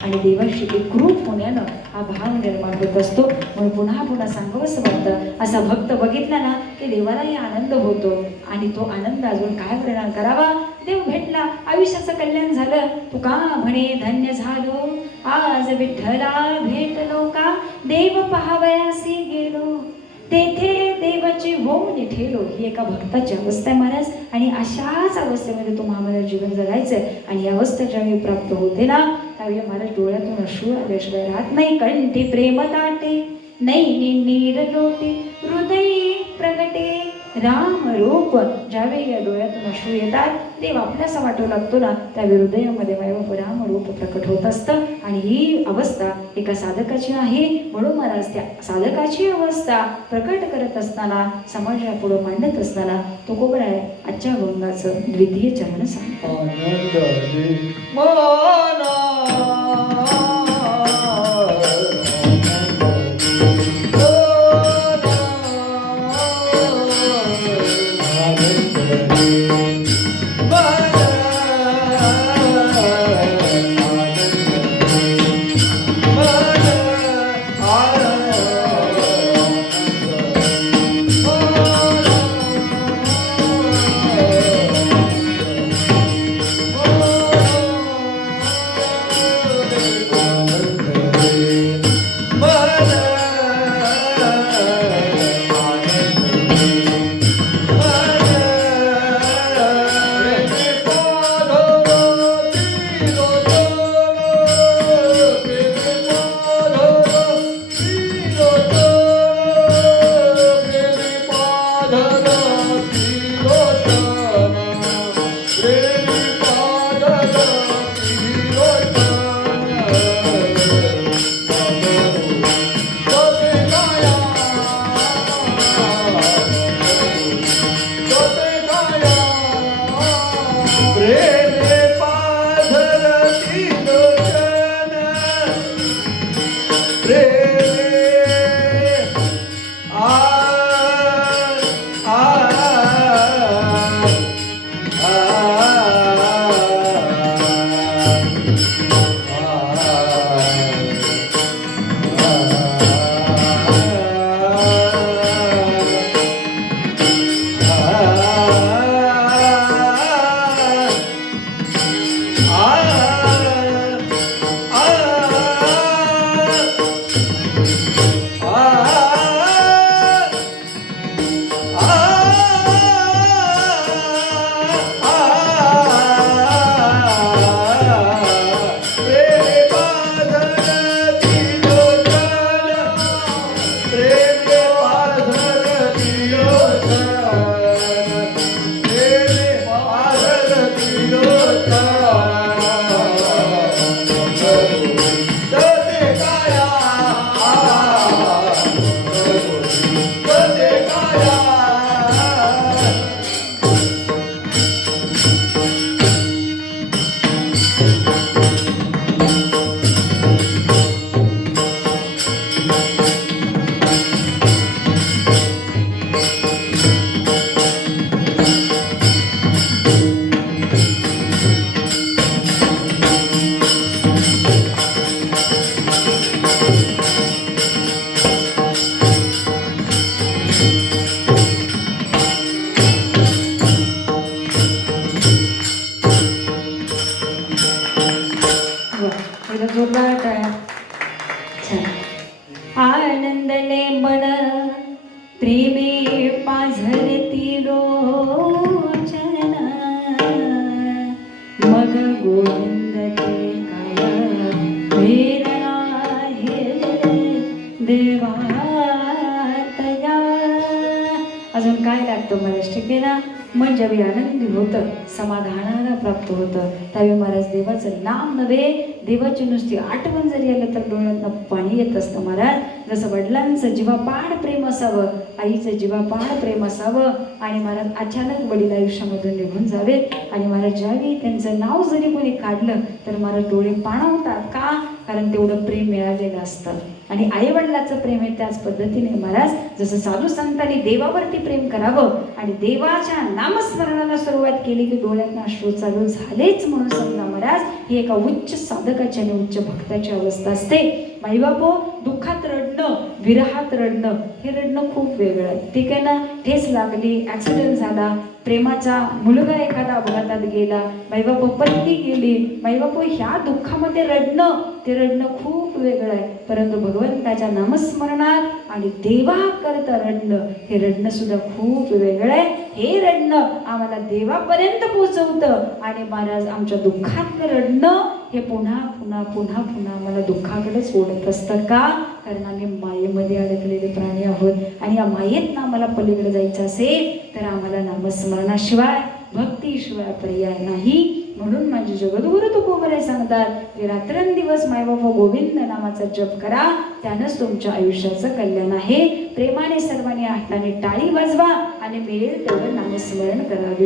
आणि देवाशी एकरूप होण्यानं हा भाव निर्माण होत असतो. म्हणून पुन्हा पुन्हा सांगावंसं वाटतं, असा भक्त बघितला ना की देवालाही आनंद होतो. आणि तो आनंद अजून काय वर्णन करावा. देव भेटला, आयुष्याचं कल्याण झालं. तुका म्हणे धन्य झालो, आज विठ्ठला भेटलो का. देव पहावयासी गेलो, तेथे देवाची होऊन ठेलो. ही एका भक्ताची अवस्था आहे महाराज. आणि अशाच अवस्थेमध्ये तुम्हाला जीवन जगायचंय. आणि ही अवस्था ज्यावेळी प्राप्त होते ना, त्यावेळी महाराज डोळ्यातून अश्रू आल्याशिवाय राहत नाही. कंठी प्रेम दाटे, नैनी नीर लोटे, हृदयी प्रगटे राम रूप. ज्यावेळी या डोळ्यातून अश्रू येतात, देव आपल्यासा वाटू लागतो ना, त्यावेळी हृदयामध्ये राम रूप प्रकट होत असतं. आणि ही अवस्था एका साधकाची आहे. म्हणून महाराज त्या साधकाची अवस्था प्रकट करत असताना, समाजापुढे मांडत असताना तुकोबराय आजच्या अभंगाचं द्वितीय चरण सांगतात. आनंदने मन प्रेमी पाझरती लोचन, मग गोविंद ते काय प्रेरणा आहे देवा तया. अजून काय लागतं महाराज, ठीक आहे ना. मन ज्यावेळी आनंदी होतं, समाधानाला प्राप्त होतं, त्यावेळी महाराज देवाचं नाम नव्हे, देवाची नुसती आठवण जरी आलं तर डोळ्यातनं पाणी येत असतं महाराज. जसं वडिलांचं जीवापाड प्रेम असावं, आईचं जीवापाड प्रेम असावं. आणि महाराज अचानक वडील आयुष्यामधून निघून जावे आणि महाराज ज्यावेळी त्यांचं नाव जरी कोणी काढलं तर महाराज डोळे पाणावतात. का कारण तेवढं प्रेम मिळालेलं असतं. आणि आईवडिलाचं प्रेम आहे त्याच पद्धतीने महाराज जसं साधू संतांनी देवावरती प्रेम करावं आणि देवाच्या नामस्मरणाला सुरुवात केली की डोळ्यातनं अश्रू चालू झालेच म्हणून समजा महाराज ही एका उच्च साधकाची आणि उच्च भक्ताची अवस्था असते. माईबापो, दुःखात रडणं, विरहात रडणं हे रडणं खूप वेगळं आहे. ठीक आहे ना. ठेस लागली, ॲक्सिडेंट झाला, प्रेमाचा मुलगा एखादा अपघातात गेला, माईबापो पत्नी गेली, माईबापो ह्या दुःखामध्ये रडणं ते रडणं खूप वेगळं आहे. परंतु भगवंताच्या नामस्मरणात आणि देवाकरता रडणं हे रडणं सुद्धा खूप वेगळं आहे. हे रडणं आम्हाला देवापर्यंत पोहोचवतं आणि महाराज आमच्या दुःखातलं रडणं हे पुन्हा पुन्हा पुन्हा पुन्हा आम्हाला दुःखाकडेच ओढत असतं. का? कारण आम्ही मायेमध्ये अडकलेले प्राणी आहोत आणि या मायेतनं आम्हाला पलीकडे जायचं असेल तर आम्हाला नामस्मरणाशिवाय भक्तीशिवाय पर्याय नाही. म्हणून माझे जगद्गुरु तुकोबरे सांगतात की रात्रंदिवस मायबापा गोविंद नामाचा जप करा, त्यानंच तुमच्या आयुष्याचं कल्याण आहे. प्रेमाने सर्वांनी हाताने टाळी वाजवा आणि मिळेल तेवढं नामस्मरण करा.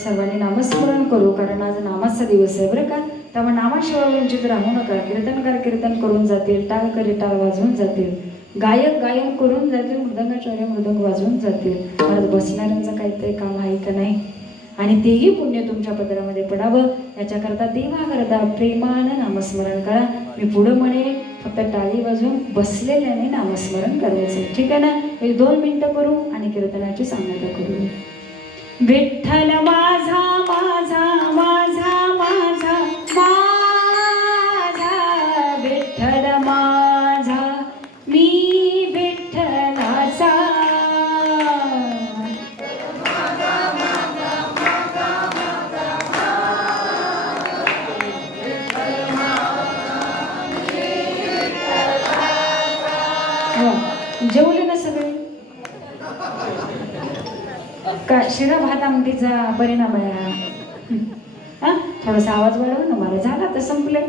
सर्वांनी नामस्मरण करू, कारण आज नामाचा दिवस आहे बरं का. त्यामुळे नामाशिवाय वंचित राहू नका. कीर्तनकार कीर्तन करून जातील, टाळकरी टाळ वाजवून जातील, गायक गायन करून जातील, मृदंगाचार्य मृदंग वाजवून जातील. परत बसणाऱ्यांचं काहीतरी काम आहे का नाही, आणि तेही पुण्य तुमच्या पदरामध्ये पडावं याच्याकरता देवाकरता प्रेमानं नामस्मरण करा. मी पुढं म्हणे फक्त टाळी वाजवून बसलेल्याने नामस्मरण करायचं. ठीक आहे ना. 2 मिनिटं करू आणि कीर्तनाची सांगता करू. विठ्ठल माझा माझा माझा माझा माझा विठ्ठल माझा मी विठ्ठलाचा. जेवले ना सगळे? का शिरा भात आमटीचा परिणाम आहे हा? थोडासा आवाज वाढव ना. मला झाला तर संपलं.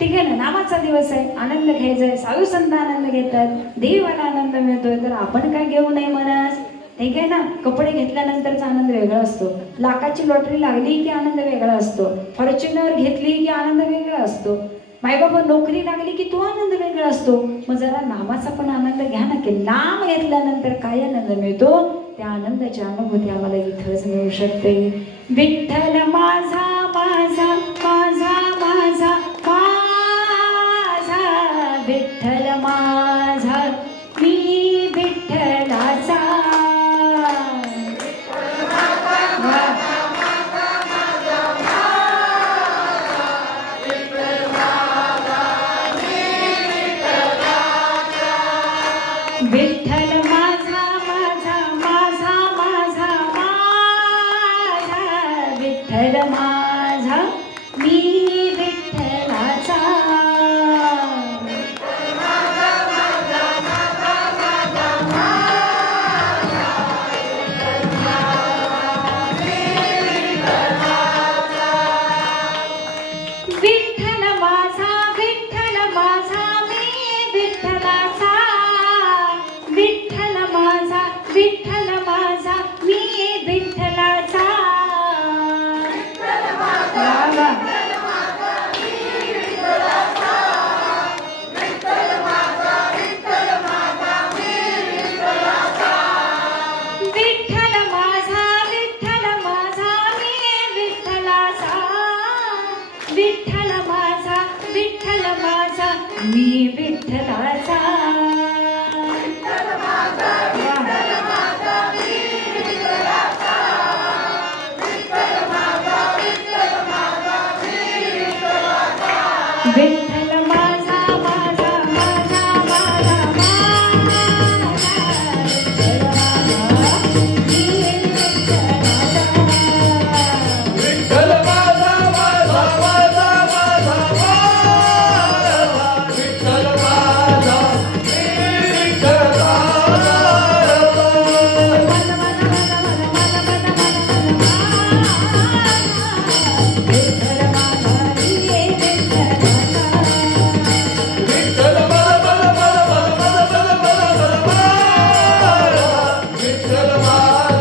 ठीक आहे ना. नामाचा दिवस आहे, आनंद घ्यायचा आहे. साधू संत आनंद घेतात, देवाला आनंद मिळतोय, तर आपण काय घेऊ नये महाराज? ठीक आहे ना. कपडे घेतल्यानंतरचा आनंद वेगळा असतो, लाखाची लॉटरी लागली की आनंद वेगळा असतो, फॉर्च्युनर घेतली की आनंद वेगळा असतो, मायबाबा नोकरी लागली की तो आनंद वेगळा असतो. मग जरा नामाचा पण आनंद घ्या ना. की नाम घेतल्यानंतर काय आनंद मिळतो, त्या आनंदाची अनुभूती आम्हाला इथंच मिळू शकते. विठ्ठल माझा माझा माझा माझा माझा विठ्ठल माझा मी विठ्ठलाचा. विठ्ठल माझा माझा माझा माझा माझा विठ्ठल माझा मी विठ्ठलाचा. विठ्ठल माझा विठ्ठलाचा विठ्ठल माझा विठ्ठल माझा मी विठ्ठलाचा बाबा विठ्ठल माझा विठ्ठल माझा मी विठ्ठलाचा विठ्ठल माझा विठ्ठल माझा मी विठ्ठलाचा विठ्ठल माझा माझा माझा माझा विठ्ठल माझा माझा माझा माझा विठ्ठल माझा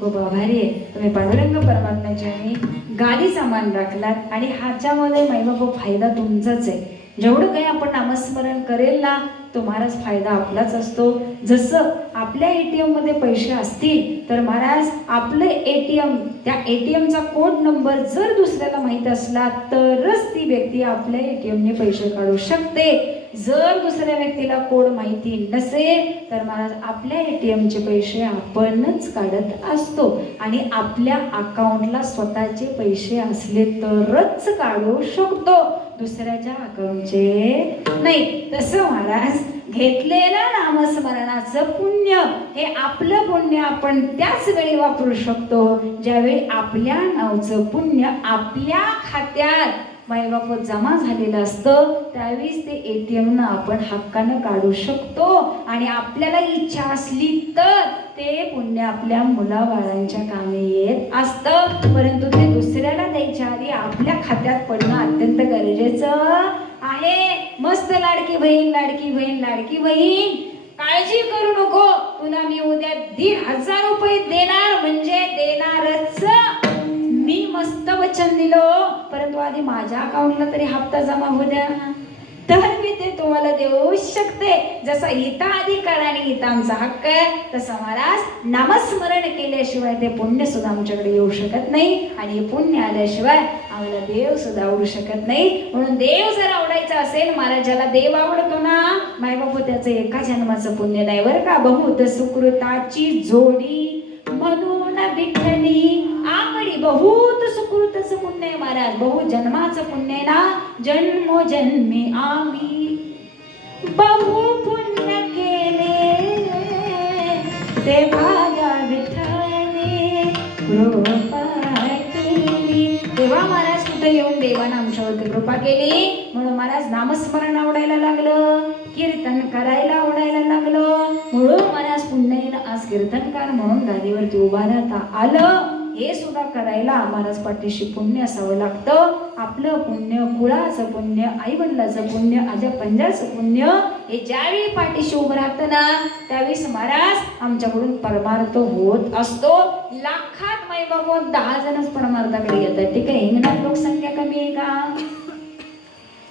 खूप आभारी आहे. तुम्ही पांडुरंग परमात्म्याचे आणि गादीचा मान राखलात आणि ह्याच्यामध्ये महिमा फायदा तुमचाच आहे. जेवढं काही आपण नामस्मरण करेल ना तो महाराज फायदा आपलाच असतो. जसं आपल्या ATM मध्ये पैसे असतील तर महाराज आपलं ATM त्या ATMचा कोड नंबर जर दुसऱ्याला माहीत असला तरच ती व्यक्ती आपल्या ATMने पैसे काढू शकते. जर दुसऱ्या व्यक्तीला कोड माहिती नसेल तर महाराज आपल्या ATMचे पैसे आपणच काढत असतो आणि आपल्या अकाउंटला स्वतःचे पैसे असले तरच काढू शकतो, दुसऱ्याच्या अकाउंटचे नाही. तसं महाराज घेतलेलं नामस्मरणाचं पुण्य हे आपलं पुण्य आपण त्याच वेळी वापरू शकतो ज्यावेळी आपल्या नावचं पुण्य आपल्या खात्यात मायबाप जमा झालेलं असतं. त्यावेळीच ते ATM आपण हक्कानं काढू शकतो आणि आपल्याला इच्छा असली तर ते पुण्य आपल्या मुलाबाळांच्या कामी येत असतं. परंतु ते दुसऱ्याला द्यायच्या आधी आपल्या खात्यात पडणं अत्यंत गरजेचं आहे. मस्त लाडकी बहीण लाडकी बहीण लाडकी बहीण काळजी करू नको, तुला मी उद्या 1,500 रुपये देणार म्हणजे देणारच. मी मस्त वचन दिलं, परंतु आधी माझ्या अकाउंटला तरी हप्ता जमा होऊ द्या, तर मी ते तुम्हाला देऊ शकते. जसा हिताधिकार आणि हिता आमचा हक्क आहे तसं महाराज नामस्मरण केल्याशिवाय ते पुण्य सुद्धा आमच्याकडे येऊ शकत नाही आणि हे पुण्य आल्याशिवाय आम्हाला देव सुद्धा आवडू शकत नाही. म्हणून देव जर आवडायचा असेल, महाराजाला देव आवडतो ना मायबापू, त्याचं एका जन्माचं पुण्य नाही बरं का. बहुत सुकृताची जोडी म्हणून विठ्ठली आंगडी बहुत सुकृतचं पुण्य आहे महाराज, बहु जन्माचं पुण्य आहे ना. जन्मोजन्मी आम्ही बहु पुण्य केले ते भाग्या विठ्ठली कृपा केली. तेव्हा महाराज कुठे येऊन देवानं आमच्यावरती कृपा केली. म्हणून महाराज नामस्मरण आवडायला लागलं, कीर्तन करायला आवडायला लागलं. म्हणून महाराज पुण्याईनं आज कीर्तनकार म्हणून गादीवरती उभा राहता आलं. हे सुद्धा करायला महाराज पाठीशी पुण्य असावं लागतं. आपलं पुण्य, कुळाचं पुण्य, आई वडिलाचं पुण्य, आजा पंजाचं पुण्य हे ज्यावेळी पाठीशी उभं राहतं ना त्यावेळेस महाराज आमच्याकडून परमार्थ होत असतो. लाखात माईबाबा 10 जणच परमार्थाकडे येतात, ठीक आहे. हिंगणात लोकसंख्या कमी आहे का?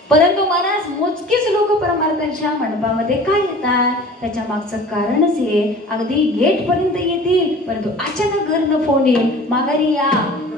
परंतु महाराज मोजकीच लोक परमार्थांच्या मंडपामध्ये काय येतात, त्याच्या मागचं कारणच हे. अगदी गेट पर्यंत येतील परंतु अचानक घरनं फोन येईल, माघारी या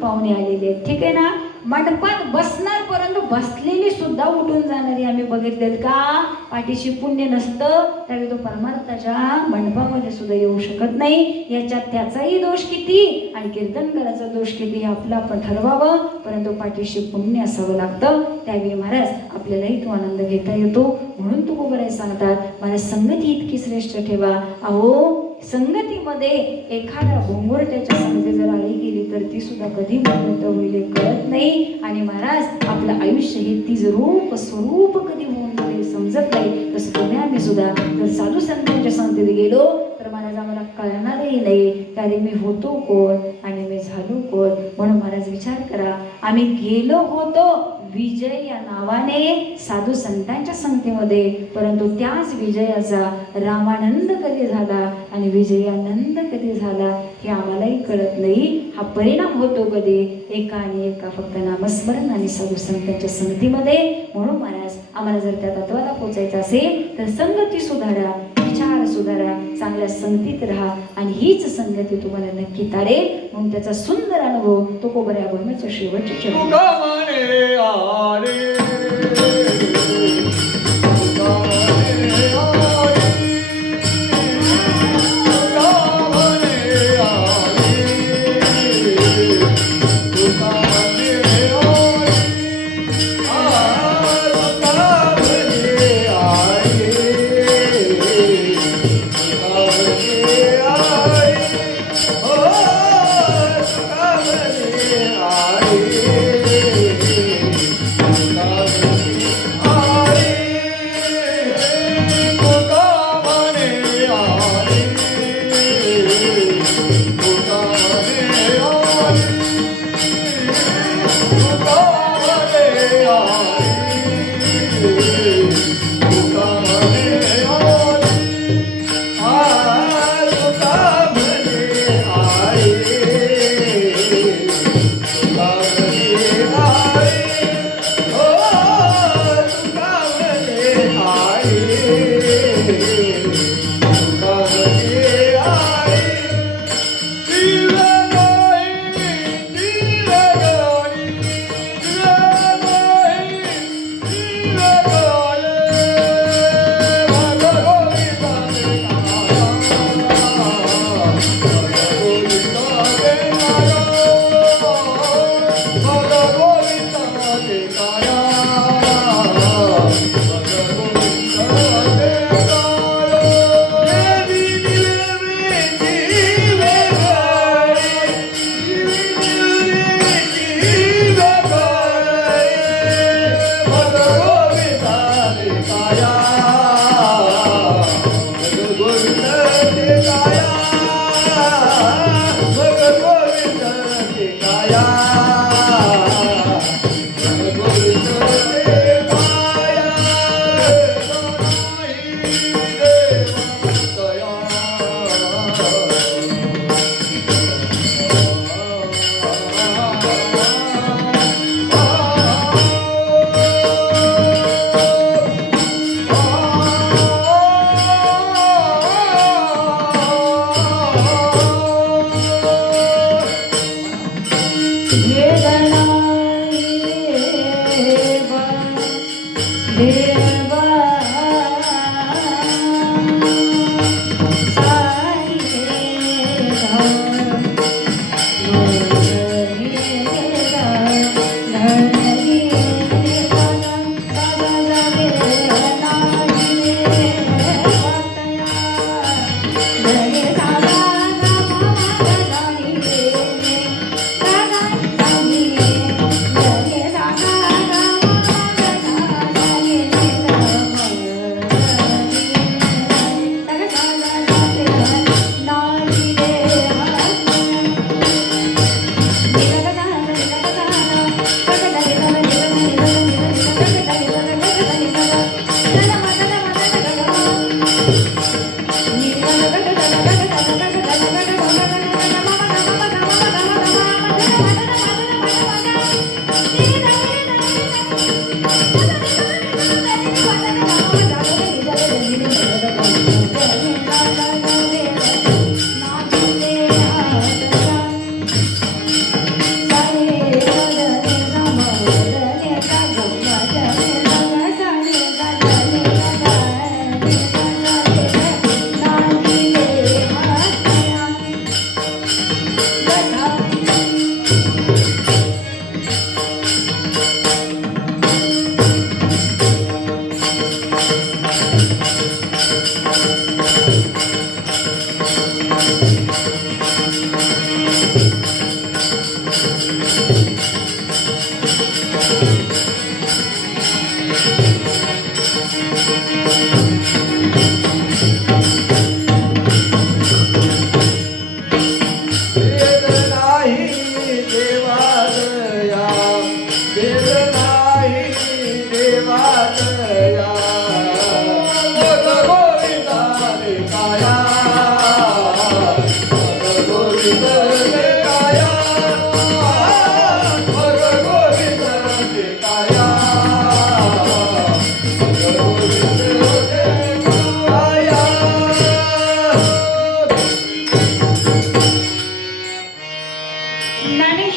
पाहुणे आलेले, ठीक आहे ना. मंडपात बसणार, परंतु बसलेली सुद्धा उठून जाणारी आम्ही बघितलेत का? पाठीशी पुण्य नसतं त्यावेळी तो परमार्थाच्या मंडपामध्ये सुद्धा येऊ शकत नाही. याच्यात त्याचाही दोष किती आणि कीर्तनकाराचा दोष किती हे आपलं आपण ठरवावं, परंतु पाठीशी पुण्य असावं लागतं. त्यावेळी महाराज आपल्यालाही तो आनंद घेता येतो. म्हणून तुकोबराय सांगतात, महाराज संगती इतकी श्रेष्ठ ठेवा. अहो संगतीमध्ये एखाद्या घोंगुरट्याच्या संगती जर आली गेली तर ती सुद्धा कधी मोठं होईल हे कळत नाही. आणि महाराज आपलं आयुष्य हे तीच रूप स्वरूप कधी होऊन जाईल समजत नाही. तसं तुम्ही आम्ही सुद्धा जर साधू संतांच्या संगतीत गेलो तर महाराज आम्हाला कळणारही नाही त्याने मी होतो कोण आणि मी झालो कोण. म्हणून महाराज विचार करा, आम्ही गेलो होतो विजय या नावाने साधू संतांच्या संगतीमध्ये, परंतु त्याच विजयाचा रामानंद कधी झाला आणि विजयानंद कधी झाला हे आम्हालाही कळत नाही. हा परिणाम होतो कधी? एका आणि एका फक्त नामस्मरण आणि साधू संतांच्या संगतीमध्ये. म्हणून महाराज आम्हाला जर त्या तत्वाला पोचायचं असेल तर संगती सुधारा, विचार सुधारा, चांगल्या संगतीत राहा आणि हीच संगती तुम्हाला नक्की तारेल. म्हणून त्याचा सुंदर अनुभव तो कोबऱ्या भूमीच्या शेवटच्या चरणी. तुका म्हणे आरे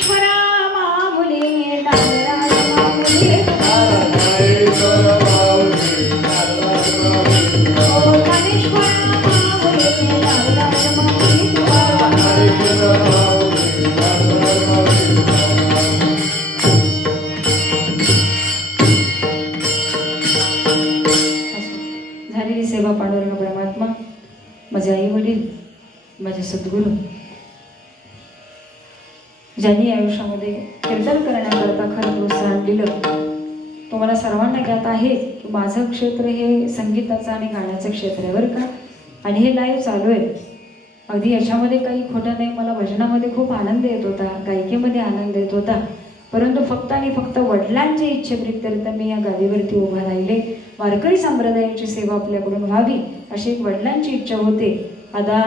ज्ञानेश्वरा माऊली नागराज माऊली ज्ञानेश्वर माऊली नागराज माऊली ओ ज्ञानेश्वरा माऊली नागराज माऊली ज्ञानेश्वर माऊली नागराज माऊली झालेली सेवा पांडुरंग परमात्मा, माझे आई वडील, माझे सद्गुरू, ज्यांनी आयुष्यामध्ये कीर्तन करण्याकरता खरं प्रोत्साहन दिलं. तुम्हाला सर्वांना ज्ञात आहे की माझं क्षेत्र हे संगीताचं आणि गाण्याचं क्षेत्र आहे बरं का. आणि हे लाईव्ह चालू आहे. अगदी याच्यामध्ये काही खोटं नाही. मला भजनामध्ये खूप आनंद येत होता, गायकीमध्ये आनंद येत होता, परंतु फक्त आणि फक्त वडिलांच्या इच्छेप्रित्यर्थ मी या गादीवरती उभा राहिले. वारकरी संप्रदायाची सेवा आपल्याकडून व्हावी अशी एक वडिलांची इच्छा होते. आता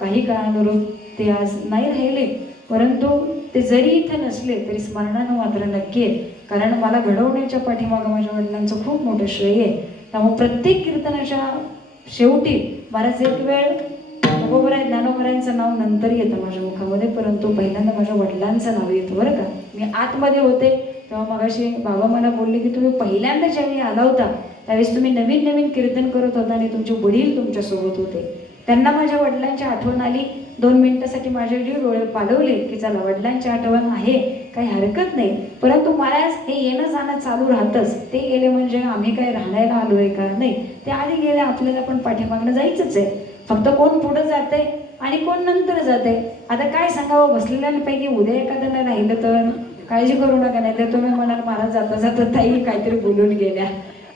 काही काळानुरूप ते आज नाही राहिले, परंतु ते जरी इथं नसले तरी स्मरणानं मात्र नक्की आहे. कारण मला घडवण्याच्या पाठीमागं माझ्या वडिलांचं खूप मोठं श्रेय आहे. त्यामुळे प्रत्येक कीर्तनाच्या शेवटी महाराज एक वेळ तुकोबराय ज्ञानोबरायांचं नाव नंतर येतं माझ्या मुखामध्ये, परंतु पहिल्यांदा माझ्या वडिलांचं नाव येतं बरं का. मी आतमध्ये होते तेव्हा मगाशी बाबा मला बोलले की तुम्ही पहिल्यांदा ज्यावेळी आला होता त्यावेळेस तुम्ही नवीन नवीन कीर्तन करत होता आणि तुमचे वडील तुमच्यासोबत होते. त्यांना माझ्या वडिलांची आठवण आली. 2 मिनिटासाठी माझे डोळे पालवले की चला वडिलांची आठवण आहे, काही हरकत नाही. परंतु महाराज हे येणं जाणं चालू राहतंच. ते गेले म्हणजे आम्ही काय राहण्याला आलो आहे का? नाही, ते आधी गेले, आपल्याला पण पाठीमागणं जायचंच आहे. फक्त कोण पुढं जाते आणि कोण नंतर जाते. आता काय सांगावं, बसलेल्यांपैकी उद्या एखाद्यानं राहिलं तर काळजी करू नका, नाही तर तुम्ही म्हणाल महाराज जाता जाता ताई काहीतरी बोलून गेल्या.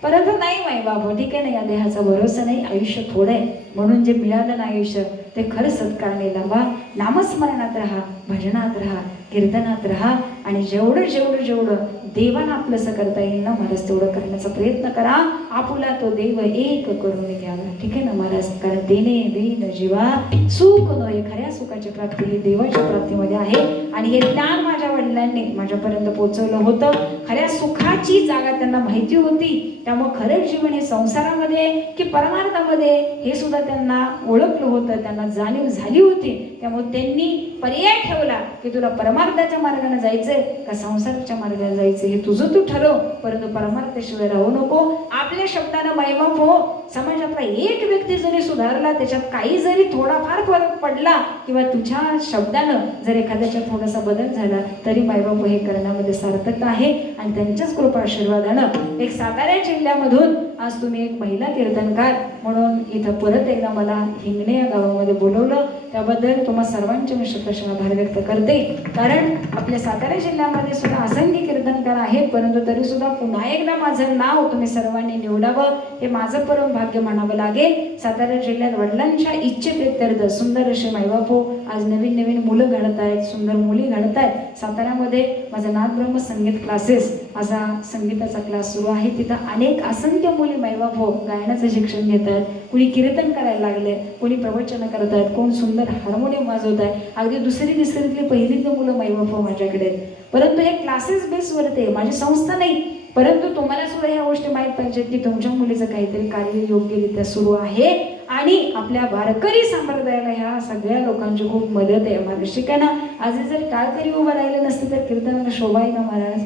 परंतु नाही माई बाबा, ठीक आहे ना, या देहाचा भरोसा नाही, आयुष्य थोडं आहे. म्हणून जे मिळालं ना आयुष्य ते खरं सत्कारणे लावा. नामस्मरणात राहा, भजनात राहा, कीर्तनात राहा आणि जेवढं जेवढं जेवढं देवाला आपलंसं करता येईल ना महाराज तेवढं करण्याचा प्रयत्न करा. आपुला तो देव एक करून घ्यावा, ठीक आहे ना महाराज. कारण देणे देन जीवा सुख नये, खऱ्या सुखाची प्राप्ती ही देवाच्या प्राप्तीमध्ये आहे. आणि हे ज्ञान माझ्या वडिलांनी माझ्यापर्यंत पोहोचवलं होतं. खऱ्या सुखाची जागा त्यांना माहिती होती. त्यामुळे खरं जीवन हे संसारामध्ये की परमार्थामध्ये हे सुद्धा त्यांना ओळखलं होतं, त्यांना जाणीव झाली होती. त्यामुळे त्यांनी पर्याय ठेवला की तुला परमार्थाच्या मार्गाने जायचंय का संसाराच्या मार्गाने जायचं हे तुझं तू ठरव, परंतु परमार्थाशिवाय राहू नको. आपल्या शब्दानं मायबाप हो. समाजातला एक व्यक्ती जरी सुधारला, त्याच्यात काही जरी थोडाफार फरक पडला किंवा तुझ्या शब्दानं जर एखाद्याच्या थोडासा बदल झाला तरी मायबाप हे करण्यामध्ये सार्थक आहे. आणि त्यांच्याच कृपा आशीर्वादानं एक सातारा जिल्ह्यामधून आज तुम्ही एक महिला कीर्तनकार म्हणून इथं परत एकदा मला हिंगणे या गावामध्ये बोलवलं. त्याबद्दल तुम्हा सर्वांचे मी शतशः आभार व्यक्त करते. कारण आपल्या सातारा जिल्ह्यामध्ये सुद्धा असंख्य कीर्तनकार आहेत, परंतु तरी सुद्धा पुन्हा एकदा माझं नाव तुम्ही सर्वांनी निवडावं हे माझं परम भाग्य म्हणावं लागेल. सातारा जिल्ह्यात वडिलांच्या इच्छेप्रित्यर्थ सुंदर असे मायबापो आज नवीन नवीन मुलं घडत आहेत, सुंदर मुली घडत आहेत. साताऱ्यामध्ये माझा नादब्रह्म संगीत क्लासेस असा संगीताचा क्लास सुरू आहे. तिथं अनेक असंख्य मुली मायबापो गायनाचं शिक्षण घेत आहेत. कुणी कीर्तन करायला लागले, कोणी प्रवचन करत आहेत, कोण सुंदर हार्मोनियम वाजवत आहे. अगदी 2री 3रीतली 1लीतली मुलं मायबापो माझ्याकडे आहेत. परंतु हे क्लासेस बेसवरती माझी संस्था नाही, परंतु तुम्हाला सुद्धा ह्या गोष्टी माहीत पाहिजेत की तुमच्या मुलीचं काहीतरी कार्य योग्यरित्या सुरू आहे. आणि आपल्या वारकरी संप्रदायाला ह्या सगळ्या लोकांची खूप मदत आहे. मला शिकायला आज जर टाळकरी उभं राहिलं नसते तर कीर्तनाला शोभा आहे ना महाराज.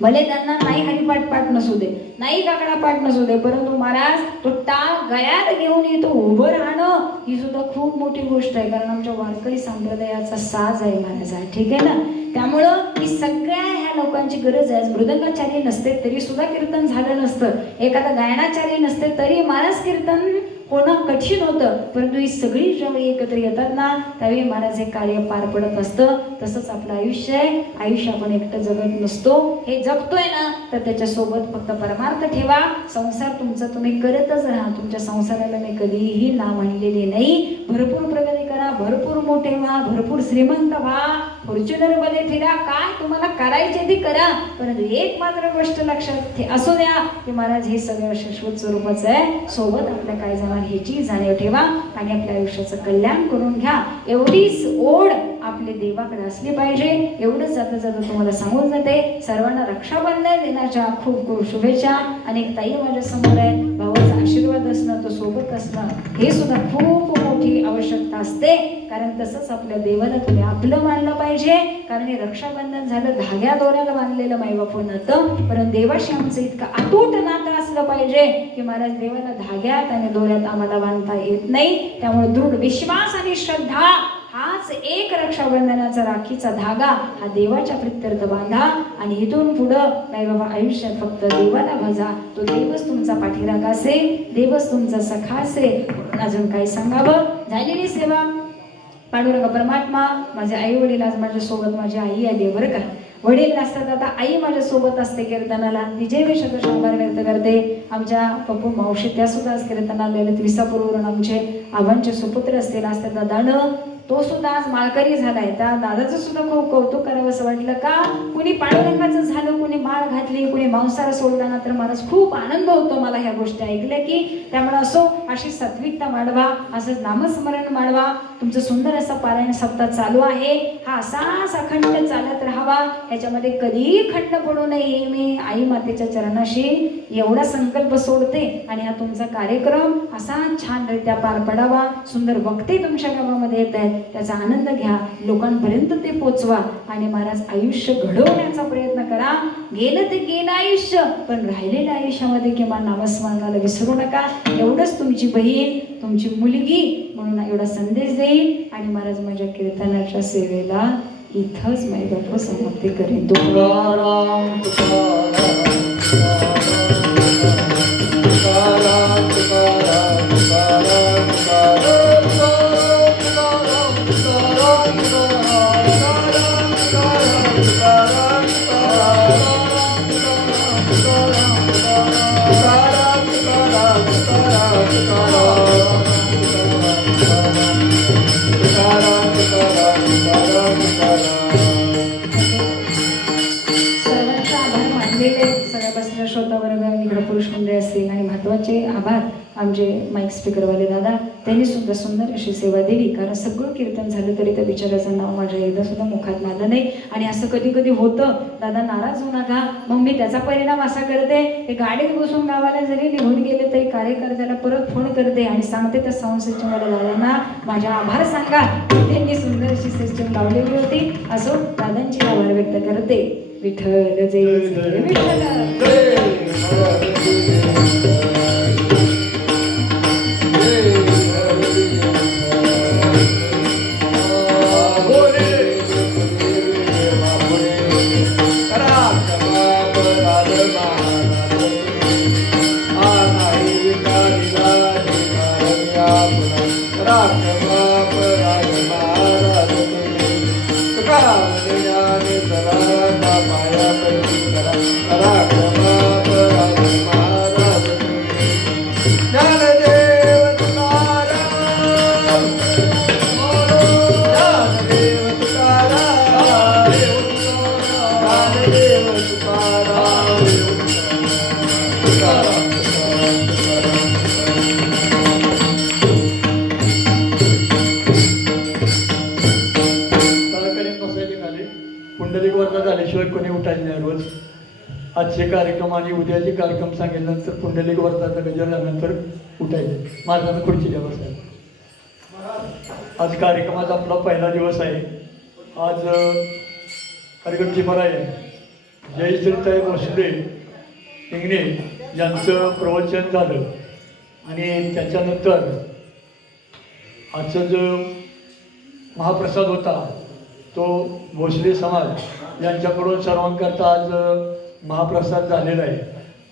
भले त्यांना नाही हरिपाठ पाठ नसू दे, नाही काकडा पाठ नसू दे, परंतु महाराज तो टाळ गळ्यात घेऊन येतो उभं राहणं ही सुद्धा खूप मोठी गोष्ट आहे. कारण आमच्या वारकरी संप्रदायाचा साज आहे महाराज, ठीक आहे ना. त्यामुळं ही सगळ्या ह्या लोकांची गरज आहे. मृदंगाचार्य नसते तरी सुद्धा कीर्तन झालं नसतं, एखादा गायनाचार्य नसते तरी महाराज कीर्तन होणं कठीण होतं. परंतु ही सगळी ज्यावेळी एकत्र येतात ना त्यावेळी महाराज हे कार्य पार पडत असतं. तसंच आपलं आयुष्य आहे. आयुष्य आपण एकटं जगत नसतो, हे जगतोय ना तर त्याच्यासोबत फक्त परमार्थ ठेवा. संसार तुमचा तुम्ही करतच राहा. तुमच्या संसाराला मी कधीही ना म्हणलेली नाही. भरपूर प्रगती करा, भरपूर मोठे व्हा, भरपूर श्रीमंत व्हा, फॉर्च्युनर मध्ये फिरा, काय तुम्हाला करायचे ते करा. परंतु एक मात्र गोष्ट लक्षात असू द्या की महाराज हे सगळं शाश्वत स्वरूपाचं आहे. सोबत आपल्या काय जाणार ह्याची जाणीव ठेवा आणि आपल्या आयुष्याचं कल्याण करून घ्या. एवढीच ओढ आपले देवाकडे असली पाहिजे. एवढंच जाता जाता तुम्हाला सांगून जाते. सर्वांना रक्षाबंधन दिनाच्या खूप खूप शुभेच्छा. अनेक ताई माझ्या समोर आहेत, भावाचा आशीर्वाद असणं, तो सोबत असणं हे सुद्धा खूप मोठी आवश्यकता असते. कारण तसंच आपल्या देवाला तुम्ही आपलं मानलं पाहिजे. कारण हे रक्षाबंधन झालं धाग्या दोऱ्याला बांधलेलं माईबापू नातं, परंतु देवाशी आमचं इतकं अतूट नातं असलं पाहिजे की महाराज देवाला धाग्यात आणि दोऱ्यात आम्हाला बांधता येत नाही. त्यामुळे दृढ विश्वास आणि श्रद्धा हाच एक रक्षाबंधनाचा राखीचा धागा हा देवाच्या प्रित्यर्थ बांधा आणि इथून पुढं नाही बाबा आयुष्यात फक्त देवाला भजा. तो देवच तुमचा पाठीराख असेल, देवच तुमचा सखा असेल. अजून काही सांगावं? झालेली सेवा. पांडुरंग परमात्मा, माझे आई वडील आज माझ्यासोबत, माझी आई आली बरं का. वडील नसतात आता आई माझ्या सोबत असते कीर्तनाला, तिचे मी शतश आभार व्यक्त करते. आमच्या पप्पू मावशी त्या सुद्धा आज कीर्तनाला आले. विसापूरवरून आमचे आबांचे सुपुत्र असतील असतात दादानं, तो सुद्धा आज माळकरी झालाय. त्या दादाचं सुद्धा खूप कौतुक करावं असं वाटलं का कुणी पांडुरंगाचं झालं, कुणी माळ घातली, कुणी मांसाहार सोडताना, तर मला खूप आनंद होतो मला ह्या गोष्टी ऐकल्या की. त्यामुळे असो अशी सात्विकता वाढवा, असंच नामस्मरण वाढवा. तुमचं सुंदर असं पारायण सप्ताह चालू आहे, हा असाच अखंड चालत राहावा, ह्याच्यामध्ये कधीही खंड पडू नये. मी आई मातेच्या चरणाशी एवढा संकल्प सोडते आणि हा तुमचा कार्यक्रम असा छानरित्या पार पडावा. सुंदर वक्ते तुमच्या गावामध्ये येत आहेत, त्याचा आनंद घ्या, लोकांपर्यंत ते पोचवा आणि महाराज आयुष्य घडवण्याचा प्रयत्न करा. गेलं ते गेलं आयुष्य, पण राहिलेल्या आयुष्यामध्ये किंवा नामस्मरणाला विसरू नका. एवढंच तुमची बहीण, तुमची मुलगी म्हणून एवढा संदेश देईल. आणि महाराज माझ्या कीर्तनाच्या सेवेला इथंच माईबापू समाप्ती करेन. तुकाराम तुकाराम तुकाराम तुकाराम तुकाराम पुरुष मंडळी असतील आणि महत्त्वाचे आभार आमचे माईक स्पीकरवाले दादा, त्यांनी सुद्धा सुंदर अशी सेवा दिली. कारण सगळं कीर्तन झालं तरी त्या बिचाराचं नाव माझ्या एकदा सुद्धा मुखात आलं नाही. आणि असं कधी कधी होतं, दादा नाराज होऊ नका, मग मी त्याचा परिणाम असा करते ते गाडीत बसून गावाला जरी निघून गेले तरी कार्यकर्त्याला परत फोन करते आणि सांगते त्या साऊंड सिस्टमवाल्या दादांना माझ्या आभार सांगा, त्यांनी सुंदर अशी सिस्टम लावलेली होती. असो दादांची आभार व्यक्त करते. विठ्ठल जय जय विठ्ठल. पुंडलिक वर्ग झाल्याशिवाय कोणी उठायचे नाही. रोज आजचे कार्यक्रम आणि उद्याचे कार्यक्रम सांगितल्यानंतर पुंडलिक वर्गाचा गजर झाल्यानंतर उठायचे. माझा खुर्ची द्या बसायला. आज कार्यक्रमाचा आपला पहिला दिवस आहे. आज कार्यक्रमची मराई आहे. जयश्रीताई भोसले इंगणे यांचं प्रवचन झालं आणि त्याच्यानंतर आजचा जो महाप्रसाद होता तो भोसले समाज यांच्याकडून सर्वांकरता आज महाप्रसाद झालेला आहे.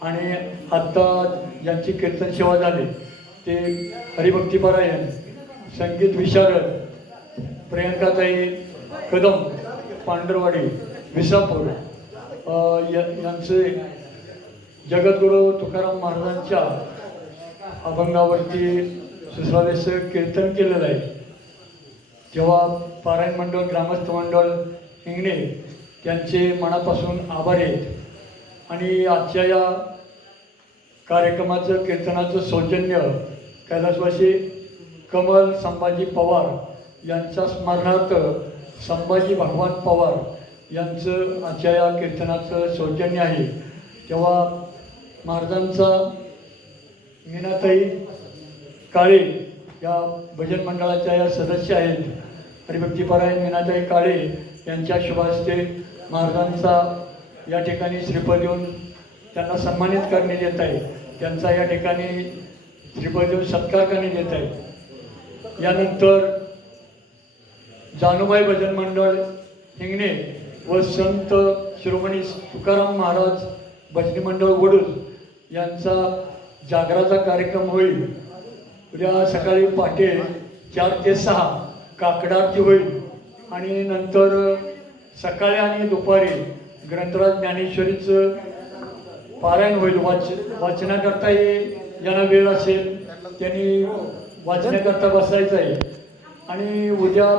आणि आत्ता ज्यांची कीर्तन सेवा झाली ते हरिभक्तीपरायण संगीत विशारद प्रियंकाताई कदम पांढरवाडी विसापूर यांचे जगद्गुरू तुकाराम महाराजांच्या अभंगावरती सुस्राव्याचं कीर्तन केलेलं आहे. तेव्हा पारायण मंडळ ग्रामस्थ मंडळ इंगणे त्यांचे मनापासून आभार आहेत. आणि आजच्या या कार्यक्रमाचं कीर्तनाचं सौजन्य कैलासवासी कमल संभाजी पवार यांच्या स्मरणार्थ संभाजी भगवान पवार यांचं आजच्या या कीर्तनाचं सौजन्य आहे. तेव्हा महाराजांचा मीनाताई काळे या भजन मंडळाच्या या सदस्य आहेत. हरिभक्तीपरायण मीनाताई काळे यांच्या शुभ हस्ते महाराजांचा या ठिकाणी श्रीफळ देऊन त्यांना सन्मानित करण्यात येत आहे. त्यांचा या ठिकाणी श्रीफळ देऊन सत्कार करण्यात येत आहे. यानंतर जानूबाई भजन मंडळ हिंगणे व संत शिरोमणी तुकाराम महाराज भजनी मंडळ वडूज यांचा जागराचा कार्यक्रम होईल. उद्या सकाळी पहाटे 4 ते 6 काकडा आरती होईल आणि नंतर सकाळी आणि दुपारी ग्रंथराज ज्ञानेश्वरीचं पारायण होईल. वाचनाकरताही ज्यांना वेळ असेल त्यांनी वाचण्याकरता बसायचं आहे. आणि उद्या